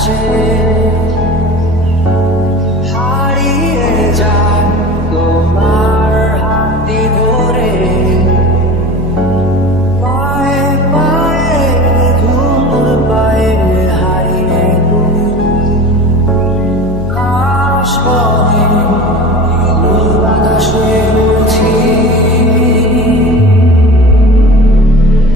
আকাশে হারিয়ে যায় তোমার হাতটি ধরে পায়ে পায়ে ঘুমুর পায়ে হারিয়ে আকাশ বনে আকাশে